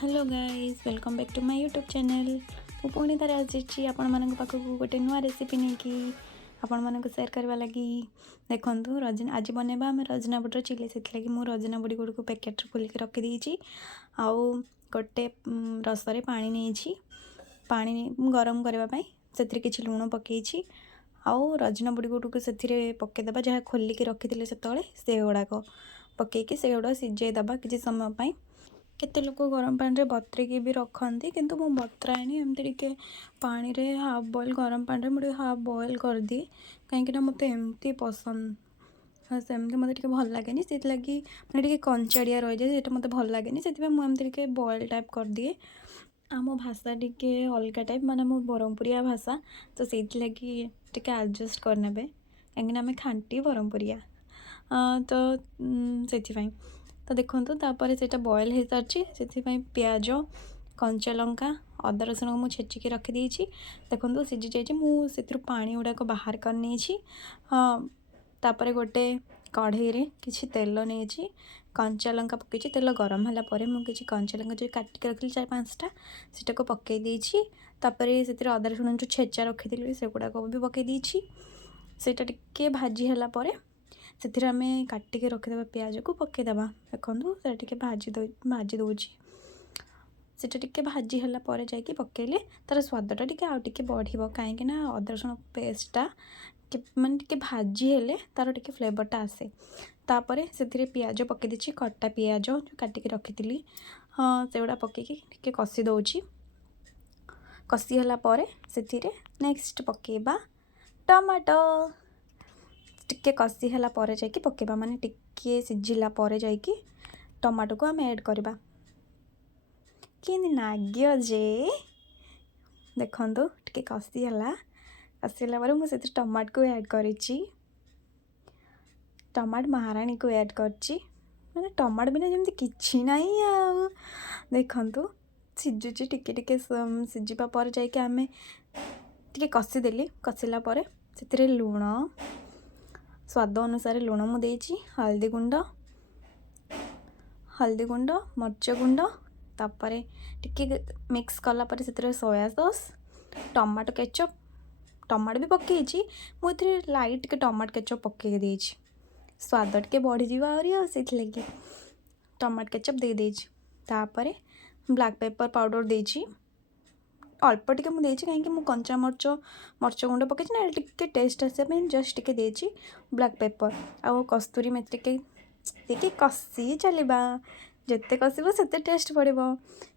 Hello guys welcome back to my YouTube channel. मु पुणी थर आसी आपण मान पाखक गोटे नुआ रेसिपी नहीं कि आपण मान सेयार करवा लगी। देखु रजना आज बनवा आम रजना बुटर चिली से लगी मुझे रजना बुड़ी गुड़ को पैकेट खोलिक रखीदी। आउ गोटे रसरे पानी नहीं पानी गरम करने से किसी लुण पकई आउ रजना बुड़ी गुड़ को से पकईदे जहाँ खोलिक रखी से गुड़ाक पकईकि से गुड़ा सीझेदबा किसी समय। केते लोग गरम पानी रे बतरेकी भी रखती किंतु मु बतराएनी एमती टिके पानी रे हाफ बॉयल गरम पानी रे मुझे हाफ बॉयल कर दिए कहीं मत एमती पसंद। हाँ सेमती मत भल लगे से लगी मैंने कंचाड़िया रही जाए से मत भल लगे से मुझे बॉयल टाइप कर दिए। आम भाषा टी अलग टाइप माने मो ब्रह्मपुरिया भाषा तो से लगी टे आडजस्ट करने कहीं आम खांटी ब्रह्मपुरिया तो से तो देखो तापर से बॉयल हो सारी से पियाज कंचा लंका अदा रसुण को मुझे छेचिकी रखीदी। देखो सीझी जाइए मुझे पानी गुड़ाक बाहर कर नहीं। हाँ तापर गोटे कढ़ई रे किसी तेल नहीं कंचा लंका पकई तेल गरम है मुझे कंचा लंका जो काटिक रखी 4-5टा से पकई देती। से अदा रसुण जो छेचा रखी से गुड़ाक भी पकई सेटा टिके भाजी है से आम काटिक रखीदे पियाज को पकईदे। देखो से भाजी दूची सेटा टिके भाजी है जाकि पकईले तार स्वादटा टिके आउ टिके बढ़िबो कहीं अदा रसुण पेस्टा माने टिके भाजी हेले तार टिके फ्लेवरटा आसे। तापर से पियाज पकई देछि कटा पियाज जो काटिक रखी। हाँ से गुड़ा पकईकी टिके कषी दौची कषी है से नेक्स्ट पकईबा टमाटो टिके कषी है जाकि पकईबा माने टिके सिझिला जाकि टमाटो को आम ऐड करवा कि नाग्य जे देखु टिके कषी है मुझे टमाटो को ऐड करी टमाटो महाराणी को ऐड करची मैंने टमाटो बिना जमी कि ना देखु सीझुची टिके टिके सीझा पर जाकि आम टिके कषीदेली कषिला से लुण स्वाद अनुसार लुण मुझे हल्दी गुंड मर्च गुंड तापर टिके मिक्स कलापर से soya sauce tomato ketchup tomato भी पकई मुझे लाइट के टमाटो केचप पकई दे स्वाद टे बढ़ी से लगी टमाटो केचप दे देपर ब्लैक पेपर पाउडर देची अल्प टिके मुझे कहीं कंचा मर्च गुंड पकई ना टिके टेस्ट आसापी जस्ट टिके देची ब्लैक पेपर आउ कस्तूरी मेथी टिके कषी चलवा जिते कषिब से टेस्ट पड़ो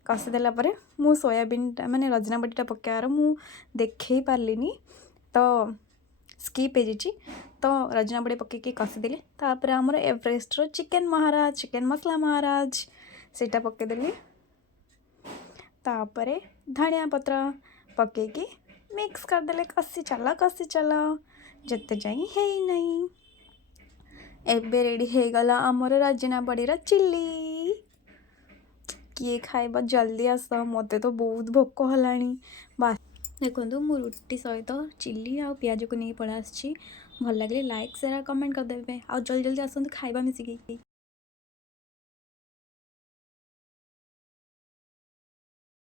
कषिदेला मु सोयाबीन माने रजना बटीटा पकाइबार मु देखे पार्लिनी तो स्कीप हो जाइए तो रजना बड़ी पकईकी कषिदेली तापर आमर एवरेस्ट चिकेन महाराज चिकेन मसला महाराज सेटा पकईदेली तापर धनिया पत्र पकईकी मिक्स करदे कषि चल जिते जाए है नहीं एबे रेडी हो गला आमर राजना बड़ीर चिल्ली। किए खाइबा जल्दी आस मत तो बहुत भोक है बा देखो मु रुटी सहित चिल्ली आ पियाज को नहीं पड़ा आसी भल लगे लाइक शेयर कमेंट करदे आ जल्दी जल्दी आसतु खाइबा मिसिकी।